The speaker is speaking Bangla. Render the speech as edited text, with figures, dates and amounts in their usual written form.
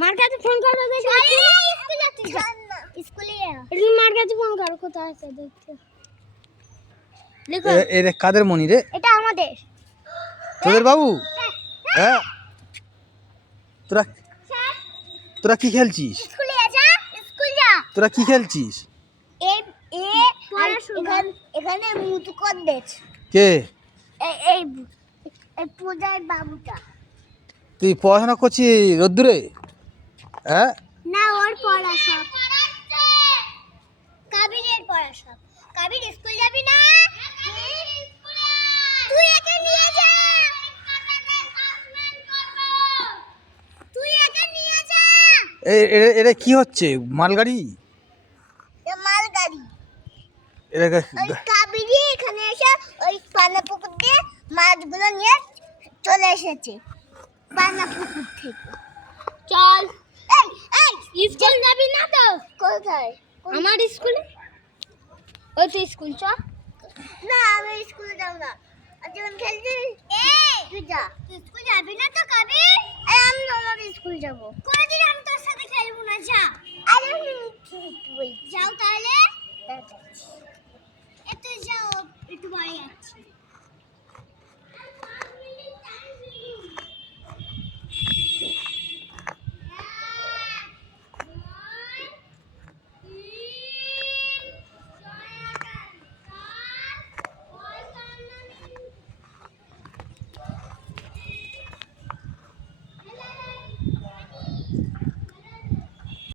মার কাছে ফোন করো দেখি স্কুল যাচ্ছিস না স্কুলে এর মার কাছে ফোন করো কোথায় আছে দেখতে দেখো এর কাদের মনি রে এটা আমাদের তোদের বাবু হ্যাঁ তোরা তোরা কি খেলছিস স্কুলে যা স্কুল যা তোরা কি খেলছিস এ এ এখানে মুতু কর দেছ কে এই এই পূজার বাবুটা তুই পড়াশোনা করছিস রোদ্দুরে হ্যাঁ না ওর পড়া সব কাবিরের পড়া সব কাবির স্কুল যাবি না তুই একে নিয়ে যা তুই একে নিয়ে যা এটা কি হচ্ছে মালগাড়ি এ মালগাড়ি এটা ওই কাবিরি এখানে এসে ওই পানা পুকুর দিয়ে মাছগুলো নিয়ে চলে এসেছে পানা পুকুর থেকে চল এই স্কুল যাবি না তো কোথায় আমার স্কুলে ওই তো স্কুল চ না আমি স্কুলে যাব না যখন খেলছি তুই যা তুই স্কুল যাবি না তো কবি আমি আমার স্কুল যাব কোনদিন আমি তোর সাথে খেলবো না যা আরে আমি যাও তাহলে এত যাও